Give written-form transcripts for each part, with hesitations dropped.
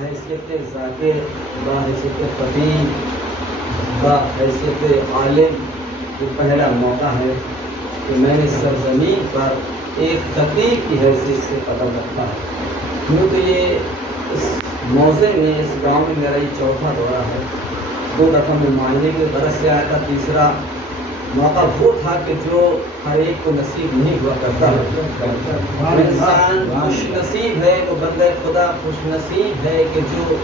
حیثیت ذاکر با حیثیت فقیر با حیثیت عالم یہ پہلا موقع ہے کہ میں نے سرزمین پر ایک خطیب کی حیثیت سے قدم رکھا ہے۔ یوں تو یہ اس موضع میں اس گاؤں میں میرا یہ چوتھا دورہ ہے۔ 2 دفعہ میں معائنے کے برس سے آیا تھا، تیسرا موقع وہ تھا کہ جو ہر ایک کو نصیب نہیں ہوا کرتا۔ انسان خوش نصیب ہے، وہ بندہ خدا خوش نصیب ہے کہ جو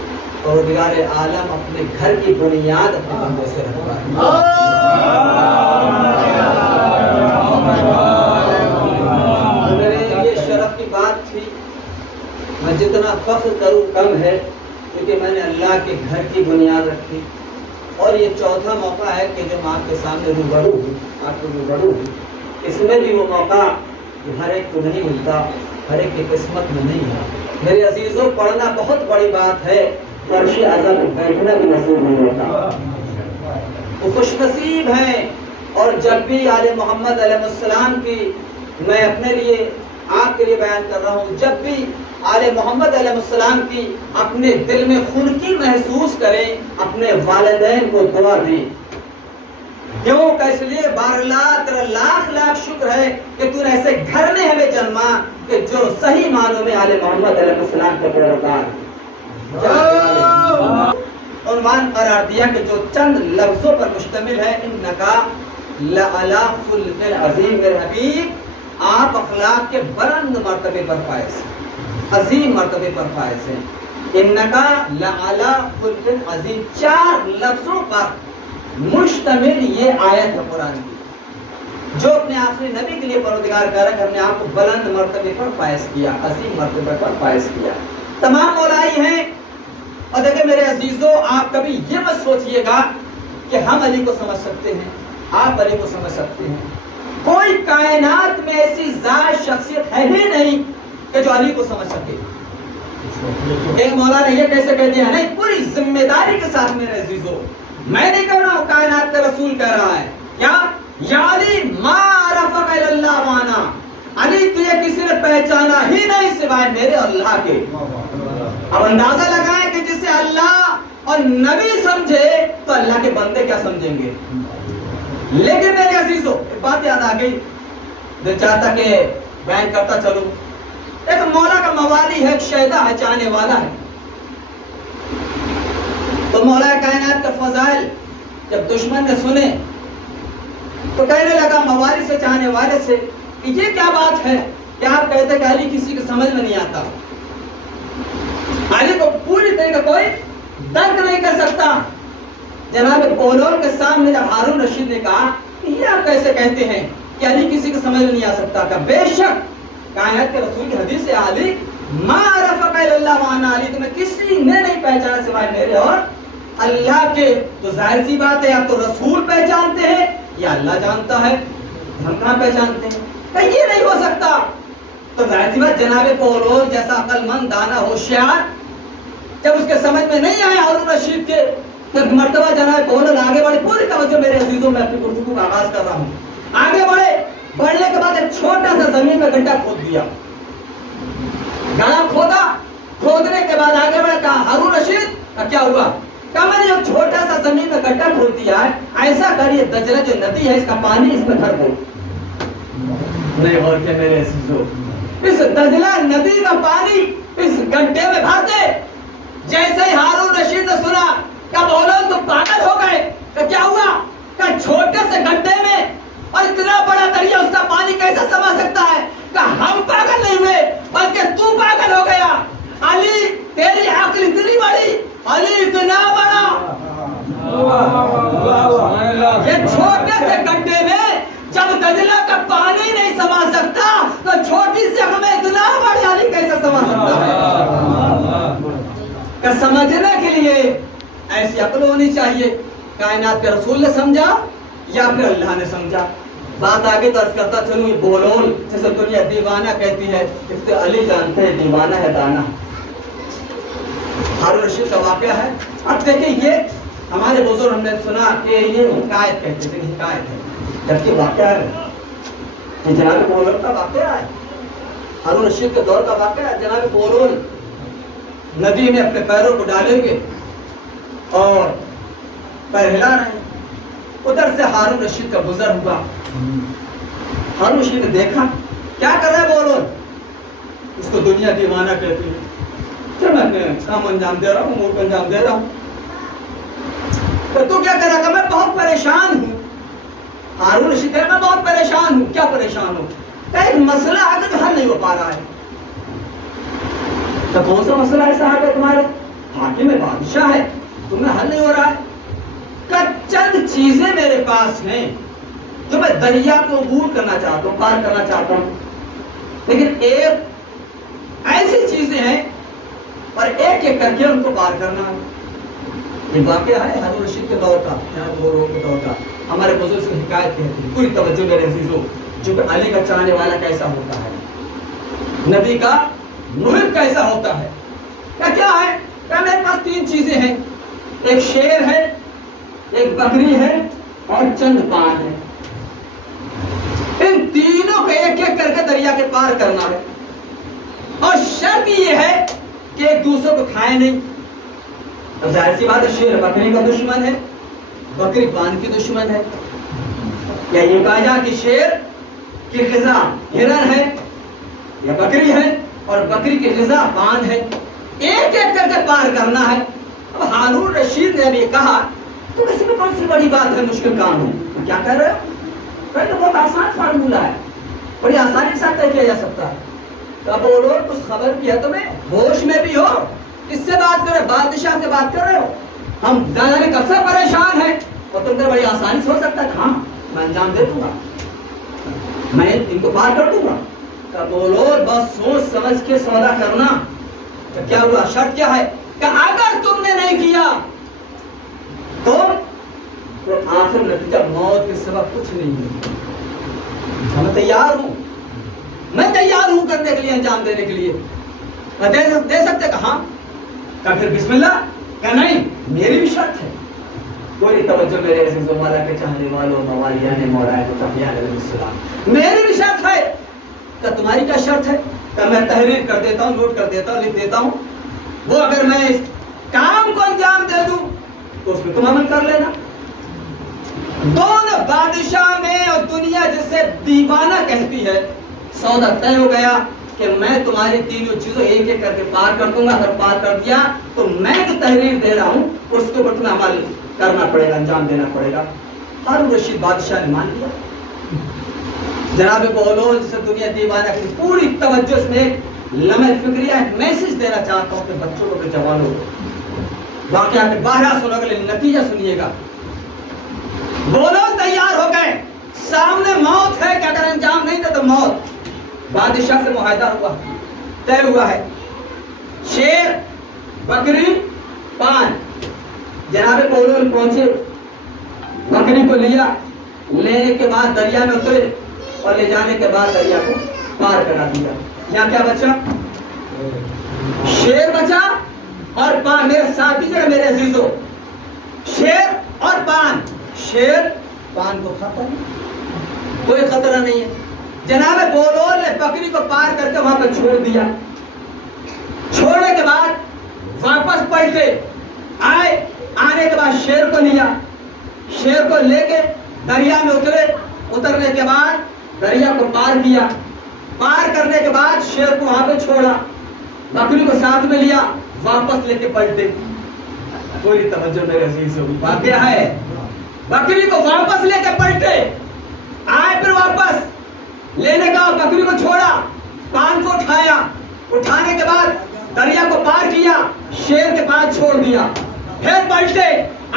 پروردگار عالم اپنے گھر کی بنیاد اپنے بندے سے رکھتا ہے۔ میرے یہ شرف کی بات تھی، میں جتنا فخر کروں کم ہے، کیونکہ میں نے اللہ کے گھر کی بنیاد رکھی، اور یہ چوتھا موقع ہے کہ جو میں آپ کے سامنے روبرو ہوں، آپ کو روبرو ہوں۔ اس میں بھی وہ موقع ہر ایک کو نہیں ملتا، ہر ایک کی قسمت میں نہیں ہے۔ میرے عزیزوں، پڑھنا بہت بڑی بات ہے، فرش اعظم میں بیٹھنا بھی نصیب نہیں ہوتا۔ وہ خوش نصیب ہیں، اور جب بھی آل محمد علیہ السلام کی میں اپنے لیے آپ کے لیے بیان کر رہا ہوں، جب بھی آل محمد علیہ السلام کی اپنے دل میں خنکی محسوس کریں، اپنے والدین کو دعا دیں۔ کیوں کہ اس لیے تیرا لاکھ لاکھ شکر ہے کہ تو نے ایسے گھر میں ہمیں جنما کہ جو صحیح معنوں میں آل محمد علیہ السلام کے پیروکار عنوان قرار دیا کہ جو چند لفظوں پر مشتمل ہے، انکا لعلی خلق عظیم، میرے حبیب آپ اخلاق کے بلند مرتبے پر فائز ہیں، عظیم مرتبے پر فائز ہیں۔ انکا لعلی خلق عظیم، 4 لفظوں پر مشتمل یہ آیت ہے قرآن کی، جو اپنے آخری نبی کے لیے پروردگار کہہ رہا ہے کہ ہم نے آپ کو بلند مرتبے پر فائز کیا، عظیم مرتبے پر فائز کیا۔ تمام مولائی ہیں، اور دیکھیں میرے عزیزوں، آپ کبھی یہ مت سوچئے گا کہ ہم علی کو سمجھ سکتے ہیں، آپ علی کو سمجھ سکتے ہیں۔ کوئی کائنات میں ایسی ذات شخصیت ہے ہی نہیں کہ جو علی کو سمجھ سکے۔ ایک مولانا یہ کیسے کہتے ہیں، نہیں، پوری ذمہ داری کے ساتھ میرے عزیزوں، میں نہیں کہہ رہا ہوں، کائنات کا رسول کہہ رہا ہے، کیا یا علی ما عرفک الا اللہ وانا، علی تجھے کسی نے پہچانا ہی نہیں سوائے میرے اور اللہ کے۔ اب اندازہ لگائیں کہ جسے اللہ اور نبی سمجھے تو اللہ کے بندے کیا سمجھیں گے۔ لیکن میرے عزیزوں، ایک بات یاد آ گئی، دل چاہتا کہ بیان کرتا چلوں۔ ایک مولا کا موالی ہے، ایک شہدا ہے، چاہنے والا ہے، تو مولا کائنات کا فضائل جب دشمن نے سنے تو کہنے لگا موالی سے، چاہنے والے سے، کہ یہ کیا بات ہے کہ آپ کہتے کہ علی کسی کو سمجھ میں نہیں آتا، علی کو پوری طرح کوئی درک نہیں کر سکتا۔ جناب بولول کے سامنے جب ہارون رشید نے کہا کہ یہ آپ کیسے کہتے ہیں کہ علی کسی کو سمجھ میں نہیں آ سکتا، کہ بے شک کائنات کے رسول کی حدیث ہے، علی ما عرفک الا اللہ وانا، علی تمہیں کسی نے نہیں پہچانا سوائے میرے اور اللہ کے۔ تو ظاہر سی بات ہے، یا تو رسول پہچانتے ہیں یا اللہ جانتا ہے، ہم کہاں پہچانتے ہیں، کہ یہ نہیں ہو سکتا۔ تو ظاہر سی بات، جناب بولول جیسا عقل مند، دانا، ہوشیار، جب اس کے سمجھ میں نہیں آیا ہارون رشید کے، تو مرتبہ جناب بولول آگے بڑھے۔ پوری توجہ میرے عزیزوں، میں اپنی گفتگو کا آغاز کر رہا ہوں۔ آگے بڑھنے کے بعد ایک چھوٹا سا زمین میں گڈھا کھود دیا، گڑھا کھودا، کھودنے کے بعد آگے بڑھے، کہا ہارون رشید کا کیا ہوا، کہا میں نے جو چھوٹا سا زمین میں گڈھا کھود دیا ہے، ایسا کر یہ دجلہ جو ندی ہے اس کا پانی اس میں بھر دو۔ نہیں اور کیا میرے عزیزوں، اس دجلہ ندی کا پانی اس گڈھے میں بھر دے۔ جیسے ہی ہارون رشید نے سنا کہ بولول تو پاگل ہو گئے، کہ کیا ہوا، کہ چھوٹے سے گڈھے میں اور اتنا بڑا دریا اس کا پانی کیسے سما سکتا ہے، کہ ہم پاگل نہیں ہوئے بلکہ تو پاگل ہو گیا۔ علی تیری عقل اتنی بڑی، علی اتنا بڑا، یہ چھوٹے سے گڈھے میں جب دجلہ کا پانی نہیں سما سکتا تو چھوٹی سی عقل میں اتنا بڑا علی کیسے سما سکتا ہے۔ کہ سمجھنے کے لیے ایسی عقل ہونی چاہیے۔ کائنات کے رسول نے سمجھا یا پھر اللہ نے سمجھا۔ بات آگے درج کرتا چلوں، یہ بولول جیسے دنیا دیوانہ کہتی ہے، اس سے علی جانتے ہیں دیوانہ ہے دانا۔ ہارون رشید کا واقعہ ہے۔ اب دیکھیں، یہ ہمارے بزرگ ہم نے سنا کہ یہ حکایت کہتے تھے، حکایت ہے، جبکہ واقعہ ہے، یہ جناب بولول کا واقعہ ہے، ہارون رشید کے دور کا واقعہ ہے۔ جناب بولول नदी में अपने पैरों को डालेंगे और पैर हिला रहे हैं। उधर से हारून रशीद का गुजर हुआ। हारून रशीद ने देखा क्या कर रहा है बोलो, उसको दुनिया दीवाना कहती है। चल मैं काम अंजाम दे रहा हूँ, मुंह अंजाम दे रहा हूँ। तो तू क्या कर रहा था? मैं बहुत परेशान हूँ। हारून रशीद कह रहा मैं बहुत परेशान हूँ। क्या परेशान हूँ? एक मसला है जो हल नहीं हो पा रहा है। तो कौन सा मसला है साहब है तुम्हारे? हाकिम है, बादशाह है, तुम्हें हल नहीं हो रहा है। चंद चीजें मेरे पास हैं जो मैं दरिया को अबूर करना चाहता हूं, पार करना चाहता हूं, लेकिन एक ऐसी चीजें हैं और एक एक करके उनको पार करना है। ये वाकया है हारून रशीद के दौर का, के दौर का। हमारे बुजुर्ग से हिकायत कहती है, पूरी तवज्जो मेरे अजीजों, जो अली का चाहने वाला कैसा होता है, नबी का मुहिब कैसा होता है। क्या है? क्या मेरे पास 3 चीजें हैं, एक शेर है, एक बकरी है और चंद पान है। इन तीनों को एक एक करके दरिया के पार करना है और शर्त यह है कि एक दूसरे को खाए नहीं। अब जाहिर सी बात है, शेर बकरी का दुश्मन है, बकरी पान की दुश्मन है। या ये कहा जाए कि शेर की ग़िज़ा हिरन है या बकरी है और बकरी की ग़िज़ा पान है। एक एक करके पार करना है। अब हारून रशीद ने भी कहा तो वैसे में कौन सी बड़ी बात है, मुश्किल काम है? तो क्या कह रहे हो? तो बहुत आसान फार्मूला है, बड़ी आसानी के साथ तय किया जा सकता है। तो अब बोलो, कुछ खबर की है तुम्हें? होश में भी हो? किससे बात कर रहे हो? बादशाह से बात कर रहे हो? हम जाने कब से परेशान हैं और तुम तो बड़ी आसानी से हो सकता है। हाँ, मैं अंजाम दे दूंगा, मैं इनको पार कर दूंगा। तो बोलो, बस सोच समझ के सौदा करना। तो क्या हुआ? शर्त क्या है कि अगर तुमने नहीं किया तो आखिर नतीजा मौत के सिवा कुछ नहीं है। मैं तैयार हूं, मैं तैयार हूं करने के लिए, अंजाम देने के लिए। दे सकते? कहा फिर बिस्मिल्लाह। क्या नहीं, मेरी भी शर्त है। कोई तवज्जो मेरे अज़ीज़ों, मौला के चाहने वालों, मवालियाने मौलाए मुतक़ियान, मेरी भी शर्त है। क्या तुम्हारी क्या शर्त है? क्या मैं तहरीर कर देता हूं, नोट कर देता हूं, लिख देता हूं, वो अगर मैं इस काम को अंजाम दे दूं तो उसमें तुम अमल कर लेना। दोनों बादशाह में और दुनिया जिसे दीवाना कहती है, सौदा तय हो गया कि मैं तुम्हारी तीनों चीजों एक एक करके पार कर दूंगा। अगर पार कर दिया तो मैं जो तहरीर दे रहा हूं उसके ऊपर तुम्हें अमल करना पड़ेगा, अंजाम देना पड़ेगा। हारून रशीद बादशाह ने मान लिया। जनाब बोलो, जिसे दुनिया दीवाना की पूरी तवज्जो में एक लम्हे फिक्रिया, एक मैसेज देना चाहता हूं अपने बच्चों को, जवानों को। वाकया के 12 सुनोगे, लेकिन नतीजा सुनिएगा। बोलो तैयार हो गए, सामने मौत है कि अगर अंजाम नहीं दे तो मौत। बादशाह से मुआहदा हुआ, तय हुआ है, शेर, बकरी, पान। जनाब बोलो पहुंचे, बकरी को लिया, लेने के बाद दरिया में उतरे और ले जाने के बाद दरिया को पार करा दिया। यहाँ क्या बचा? शेर बचा और पान। मेरे साथी जो मेरे अजीजों, शेर और पान। शेर पान को खाता है, कोई खतरा नहीं है। जनाब बोलोल ने बकरी को पार करके वहां पर छोड़ दिया। छोड़ने के बाद वापस पलटे आए, आने के बाद शेर को लिया, शेर को लेके दरिया में उतरे। उतरने के बाद दरिया को पार किया, पार करने के बाद शेर को वहां पे छोड़ा, बकरी को साथ में लिया, वापस लेके पलटे। कोई तवज्जो मेरे अजीज होगी, वाकया है। बकरी को वापस लेके पलटे आए, फिर वापस लेने का, बकरी को छोड़ा, पान को उठाया, उठाने के बाद दरिया को पार किया, शेर के पास छोड़ दिया, फिर पलटे,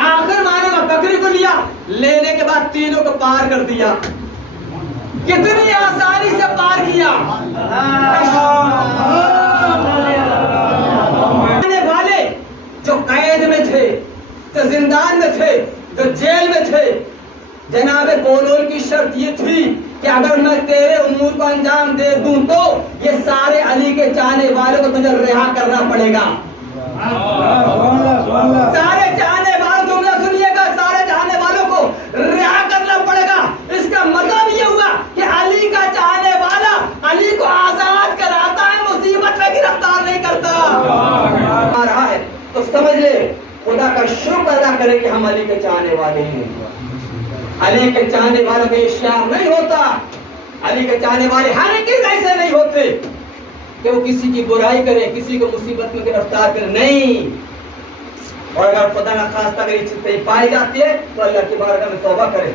आखिर माने में बकरी को लिया, लेने के बाद तीनों को पार कर दिया। कितनी आसानी से पार किया। वाले जो कैद में थे, जो जिंदान में थे, जो जेल में थे, जनाब बोलोल की शर्त ये थी कि अगर मैं तेरे उमूर को अंजाम दे दूं तो ये सारे अली के चाहने वालों को तुझे रिहा करना पड़ेगा। सारे चाहने वालों, जुमला सुनिएगा, सारे चाहने वालों को रिहा करना पड़ेगा। इसका मतलब ये हुआ कि अली का चाहने वाला अली को आजाद कराता है, मुसीबत में गिरफ्तार नहीं करता। समझ ले, खुदा का शुक्र अदा करे कि हम अली के चाहने वाले हैं। अली के चाहने वालों का ये शाम नहीं होता। अली के चाहने वाले हर किसी ऐसे नहीं होते कि वो किसी की बुराई करे, किसी को मुसीबत में गिरफ्तार करे, नहीं। और अगर खुदा न खास्ता अगर ये चीज पाई जाती है तो अल्लाह की बारगाह में तौबा करे।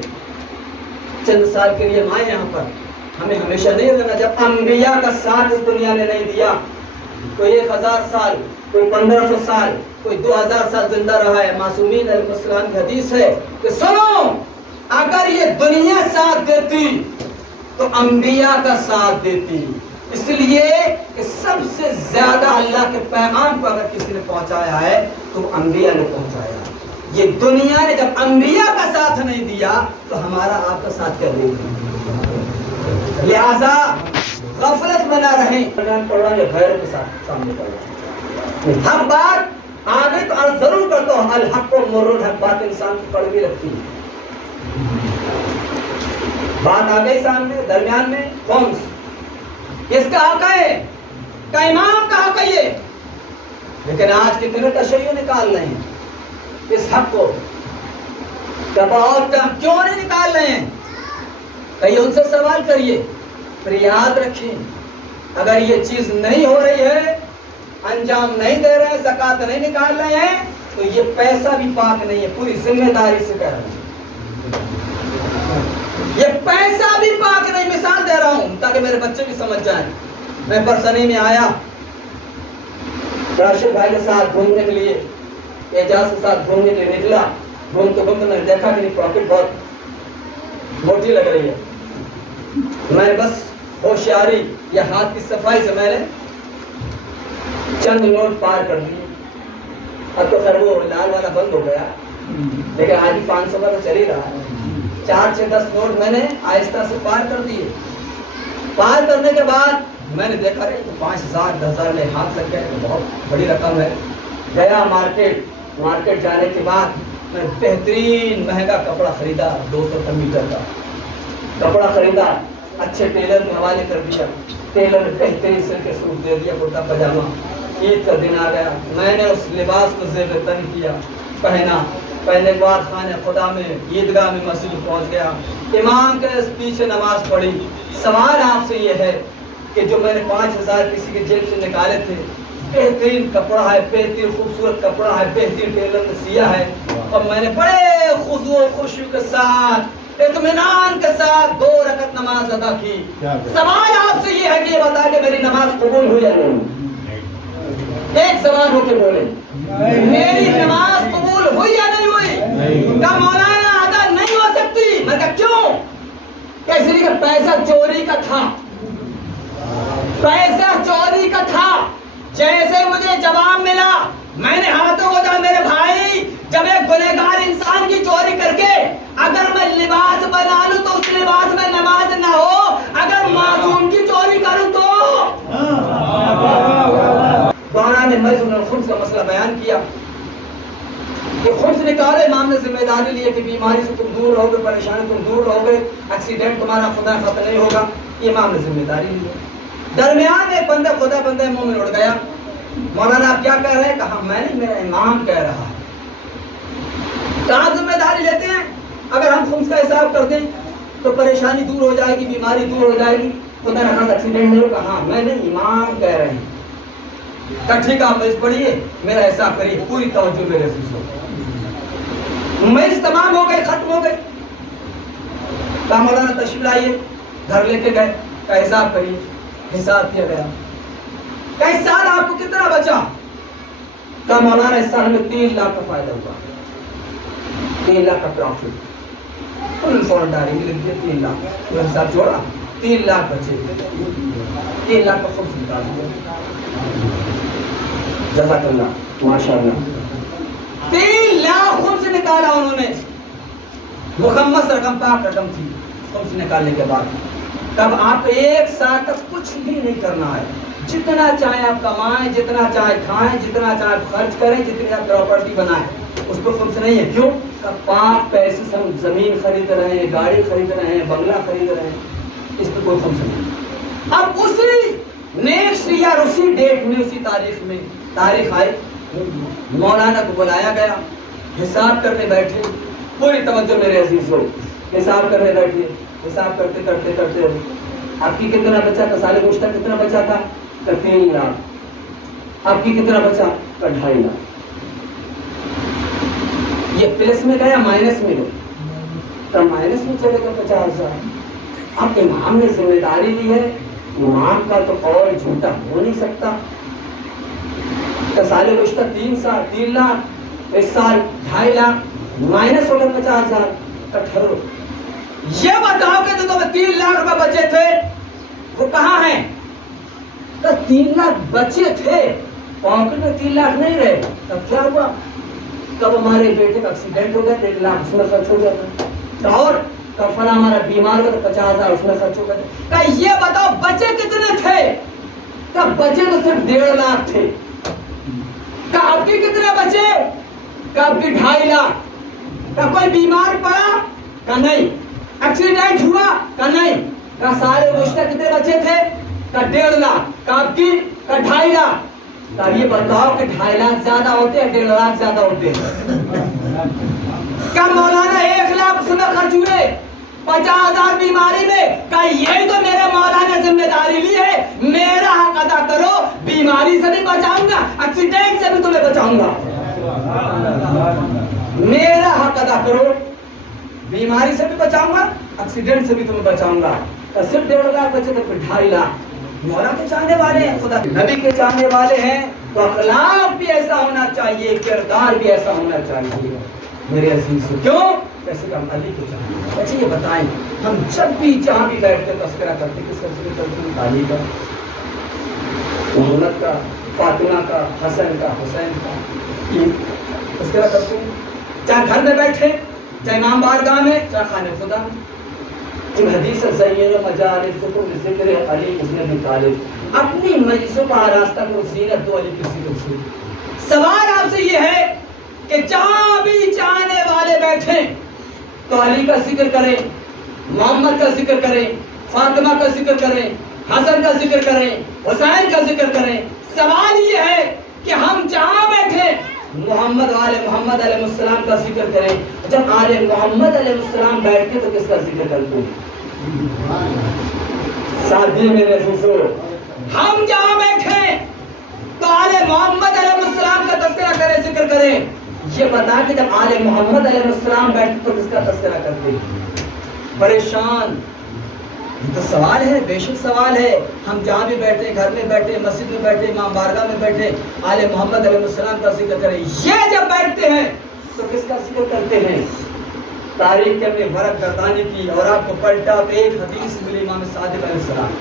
चंद साल के लिए हम आए यहाँ पर, हमें हमेशा नहीं रहना। जब अंबिया का साथ इस दुनिया ने नहीं दिया, कोई 1000 साल, कोई 1500 साल, कोई 2000 साल जिंदा रहा है। मासूमीन अलैहिस्सलाम की हदीस है कि सुनो, अगर ये दुनिया साथ देती तो अंबिया का साथ देती। इसलिए कि सबसे ज्यादा अल्लाह के पैगाम को अगर किसी ने पहुंचाया है तो अंबिया ने पहुंचाया। ये दुनिया ने जब अंबिया का साथ नहीं दिया तो हमारा आपका साथ क्या देगा। लिहाजा गफलत में ना रहें, गैर के साथ सामने कर हक बात आगे तो अर्ज जरूर करता हूं, अल हक को मुर्रुल हक बात इंसान की कड़वी लगती है। बात आ गई सामने, दरमियान में कौन किसका हक है, का इमाम का हक है ये। लेकिन आज कितने तशय्युह निकाल रहे हैं इस हक को, क्यों नहीं निकाल रहे हैं? कहीं उनसे सवाल करिए। फिर याद रखें, अगर ये चीज नहीं हो रही है, अंजाम नहीं दे रहे हैं, ज़कात नहीं निकाल रहे हैं, तो ये पैसा भी पाक नहीं है। पूरी जिम्मेदारी से कह रहे हैं, ये पैसा भी पाक नहीं। मिसाल दे रहा हूं ताकि मेरे बच्चे भी समझ जाएं। मैं बरसनी में आया राशिद भाई के साथ घूमने के लिए, एजाज के साथ घूमने के लिए निकला। घूमते घूमते मैंने देखा कि पॉकेट बहुत मोटी लग रही है। मैंने बस होशियारी या हाथ की सफाई से मैंने चंद नोट पार कर दिए। अब तो खैर वो लाल वाला बंद हो गया, लेकिन आज भी 500 का तो चल ही रहा है। 4 से 10 नोट मैंने आहिस्ता से पार कर दिए। पार करने के बाद मैंने देखा रे तो 5000 10,000 में हाथ लग गए, तो बहुत बड़ी रकम है। गया मार्केट जाने के बाद मैं बेहतरीन महंगा कपड़ा खरीदा, 200 रुपये मीटर का कपड़ा खरीदा। अच्छे टेलर के हवाले कर दिया, टेलर ने बेहतरीन सिल के सूट दे दिया, कुर्ता पजामा। ईद का दिन आ गया, मैंने उस लिबास को ज़ेब तन किया, पहनने के बाद खाने खुदा में ईदगाह में मस्जिद पहुंच गया। इमाम के पीछे नमाज पढ़ी। सवाल आपसे ये है कि जो मैंने 5000 किसी के जेब से निकाले थे, बेहतरीन कपड़ा है, बेहतरीन खूबसूरत कपड़ा है, बेहतरीन टेलर ने सिया है, और मैंने बड़े खुशी के साथ इत्मीनान के साथ 2 रकत नमाज अदा की। सवाल आपसे ये है कि ये बता के मेरी नमाज कबूल हुई या नहीं? एक सवाल होके बोले, मेरी नमाज कबूल हुई या नहीं हुई? क्या मौलाना अदा नहीं हो सकती? मैं कहा क्यों? कैसे कि पैसा चोरी का था, पैसा चोरी का था। जैसे मुझे जवाब मिला, मैंने हाथों को कहा, मेरे भाई, जब एक गुनहगार इंसान की चोरी करके अगर मैं लिबास बना लूं तो उस लिबास में नमाज ना हो, अगर मासूम की चोरी करूं तो। बाना ने खुम्स का मसला बयान किया कि खुम्स निकाले। इमाम ने जिम्मेदारी ली कि बीमारी से तुम दूर रहोगे, परेशानी तुम दूर रहोगे, एक्सीडेंट तुम्हारा खुदा खत्म नहीं होगा। इमाम ने जिम्मेदारी ली। दरमियान में बंदा खुदा बंदा मोमिन उड़ गया। मौलाना आप क्या कह रहे हैं? कहा मैंने, मेरा इमाम कह रहा है। कहाँ जिम्मेदारी लेते हैं? अगर हम खुम्स का हिसाब कर दें तो परेशानी दूर हो जाएगी, बीमारी दूर हो जाएगी, खुदा न खास्ता एक्सीडेंट नहीं होगा। हाँ मैंने, इमाम कह रहे हैं। कहा ठीक है, आप मैच पढ़िए, मेरा हिसाब करिए, पूरी तवज्जो मेरे से। मैच तमाम हो गए, खत्म हो गए। कहा मौलाना तशरीफ लाइए, घर लेके गए, का हिसाब करिए। हिसाब किया गया, कई साल आपको कितना बचा? कहा मौलाना इस साल में 3 लाख का फायदा हुआ, 3 लाख का प्रॉफिट। फौरन डायरी में लिख दिया 3 लाख, तो हिसाब जोड़ा 3 लाख बचे, 3 लाख का खुद निकाल दिया। जज़ाकल्लाह, माशाअल्लाह। 3 लाख खुद से निकाला उन्होंने। मुकम्मस रकम, पाक रकम थी खुद से निकालने के बाद। तब आप 1 साल तक कुछ भी नहीं करना है, जितना चाहे आप कमाएं, जितना चाहे खाएं, जितना चाहे खर्च करें, जितनी आप प्रॉपर्टी बनाएं, उस पर खुम्स नहीं है। क्यों? 5 पैसे से हम जमीन खरीद रहे हैं, गाड़ी खरीद रहे हैं, बंगला खरीद रहे हैं, इस पर कोई खुम्स नहीं। अब उसी नेक्स्ट ईयर, उसी डेट में, उसी तारीख में तारीख आई مولانا کو بلایا گیا، حساب کرنے بیٹھے، پوری توجہ میرے عزیز ہو، حساب کرنے بیٹھے، حساب کرتے کرتے کرتے آپ کی کتنا بچا تھا؟ سال گوشتہ کتنا بچا تھا؟ 3 لاکھ۔ آپ کی کتنا بچا؟ 2.5 لاکھ۔ یہ پلس میں گیا مائنس میں گیا؟ تو مائنس میں چلے گا 50,000۔ اب امام نے ذمہ داری لی ہے، امام کا تو اور جھوٹا ہو نہیں سکتا۔ سال گزشتہ 3 لاکھ، اس سال 2.5 لاکھ، مائنس ہو گئے 50,000 کا ٹھہرو۔ یہ بتاؤ کہ جو تمہیں 3 لاکھ روپے بچے تھے وہ کہاں ہیں؟ تو 3 لاکھ بچے تھے، پاکٹ میں 3 لاکھ نہیں رہے، تب کیا ہوا؟ کب ہمارے بیٹے کا ایکسیڈنٹ ہو گیا تو 1 لاکھ اس میں خرچ ہو گیا تھا، اور کب فلاں ہمارا بیمار ہوا تو 50,000 اس میں خرچ ہو گیا تھا۔ کہ یہ بتاؤ بچے کتنے تھے؟ کہ بچے تو صرف 1.5 لاکھ تھے۔ کہ آپ کے کتنے بچے؟ کہ آپ کی 2.5 لاکھ۔ کہ کوئی بیمار پڑا؟ کہ نہیں۔ ایکسیڈنٹ ہوا؟ کہ نہیں۔ کہ سارے گزشتہ کتنے بچے تھے؟ کہ 1.5 لاکھ۔ کہ آپ کی؟ کہ 2.5 لاکھ۔ تو یہ بتاؤ کہ 2.5 لاکھ زیادہ ہوتے ہیں 1.5 لاکھ زیادہ ہوتے ہیں؟ کیا مولانا 1 لاکھ اس میں خرچ ہوئے 50,000 بیماری میں؟ کہ یہ تو میرے مولانا ذمہ داری لی ہے، میرا حق ادا کرو، بیماری سے بھی بچاؤں گا، ایکسیڈنٹ سے بھی تمہیں بچاؤں گا۔ میرا حق ادا کرو، بیماری سے بھی بچاؤں گا، ایکسیڈنٹ سے بھی تمہیں بچاؤں گا۔ تو صرف 1.5 لاکھ بچے تو 2.5 لاکھ۔ مولا کے چاہنے والے ہیں، خدا نبی کے چاہنے والے ہیں، تو اخلاق بھی ایسا ہونا چاہیے، کردار بھی ایسا ہونا چاہیے میرے عزیز۔ کیوں؟ جیسے کہ ہم علی کے چاہنے والے۔ اچھا یہ بتائیں، ہم جب بھی جہاں بھی بیٹھتے تذکرہ کرتے کس کا ذکر کرتے ہیں؟ علی کا، محمد کا، فاطمہ کا، حسن کا، حسین کا تذکرہ کرتے ہیں، چاہے گھر میں بیٹھے، چاہے امام بارگاہ میں، چاہے خانہ خدا میں۔ ان حدیث زین مجالسکم بذکر علی ابن ابی طالب، اپنی مجلسوں کا آراستہ کو زینت دو علی کی ذکر سے۔ سوال آپ سے یہ ہے کہ جہاں بھی چاہنے والے بیٹھیں تو علی کا ذکر کریں، محمد کا ذکر کریں، فاطمہ کا ذکر کریں، حسن کا ذکر کریں، حسین کا ذکر کریں۔ سوال یہ ہے کہ ہم جہاں بیٹھیں محمد علیہ السلام کا ذکر کریں، جب آل محمد علیہ السلام بیٹھتے تو کس کا ذکر کرتے ہیں؟ ساتھی میرے عزیزو، ہم جہاں بیٹھیں تو آل محمد علیہ السلام کا تذکرہ کریں، ذکر کریں۔ یہ بتا کہ جب آل محمد علیہ السلام بیٹھتے تو کس کا تذکرہ کرتے ہیں؟ پریشان تو سوال ہے، بے شک سوال ہے۔ ہم جہاں بھی بیٹھے، گھر میں بیٹھے، مسجد میں بیٹھے، امام بارگاہ میں بیٹھے، آل محمد علیہ السلام کا ذکر کریں۔ یہ جب بیٹھتے ہیں تو کس کا ذکر کرتے ہیں؟ تاریخ کے اپنے ورق گردانے کی، اور آپ کو پلٹا تو ایک حدیث ملی امام صادق علیہ السلام،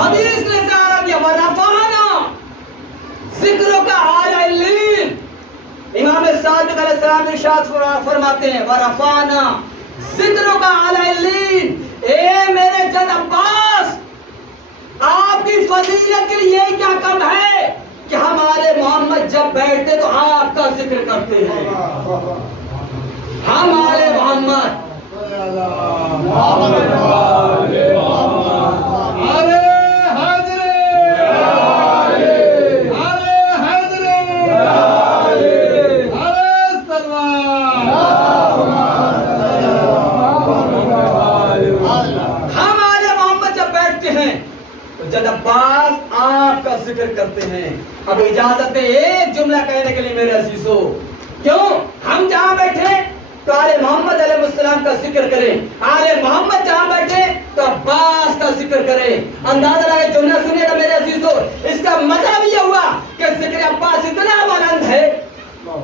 حدیث نے سارا دیا، ورفعنا ذکرک اعلی العلین۔ امام صادق علیہ السلام ارشاد فرماتے ہیں، ورفعنا ذکرک اعلی العلین، اے میرے جد عباس، آپ کی فضیلت کے لیے کیا کم ہے کہ ہمارے محمد جب بیٹھتے تو آپ کا ذکر کرتے ہیں۔ ہمارے محمد جد عباس آپ کا ذکر کرتے ہیں۔ اب اجازت ہے ایک جملہ کہنے کے لیے میرے عزیزو، کیوں؟ ہم جہاں بیٹھے تو آل محمد علیہ السلام کا ذکر کریں، آل محمد جہاں بیٹھے تو عباس کا ذکر کریں۔ اندازہ لگائے جملہ سنیے گا میرے عزیزو، اس کا مطلب یہ ہوا کہ ذکر عباس اتنا بلند ہے،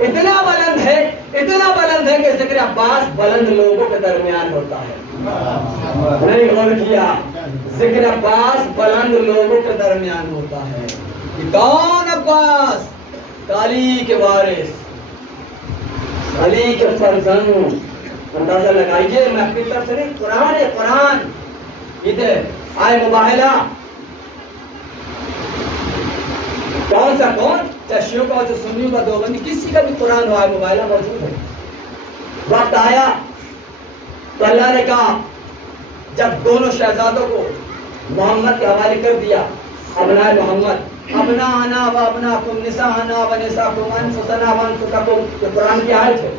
اتنا بلند ہے، اتنا بلند ہے کہ ذکر عباس بلند لوگوں کے درمیان ہوتا ہے۔ نہیں غور کیا؟ ذکر عباس بلند لوگوں کے درمیان ہوتا ہے۔ یہ کون عباس؟ علی کے وارث، علی کے فرزند۔ اندازہ لگائیے، میں اپنی طرف سے نہیں، قرآن ہے، قرآن ادھر آئے مباہلہ، کون سا کون؟ چاہے شیعوں کا ہو، چاہے سنیوں کا، دیوبندی، کسی کا بھی قرآن ہو، آئے مباہلہ موجود ہے۔ وقت آیا تو اللہ نے کہا جب دونوں شہزادوں کو محمد کے حوالے کر دیا. ابناء محمد ابنا آنا و ابنا کم نسا آنا و نسا کم انفسنا و انفسکم. یہ قرآن کی آیت ہے.